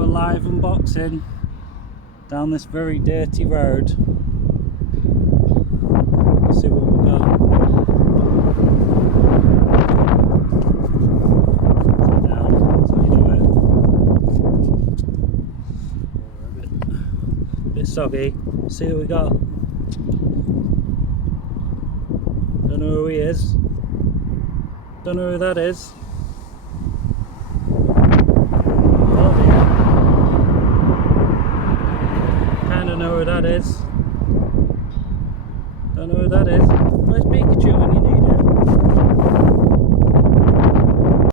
do a live unboxing down this very dirty road. Let's see what we got. Down, that's how you do it. A bit soggy. See what we got. Don't know who he is. Don't know who that is. Oh dear. Kinda know who that is. Don't know who that is.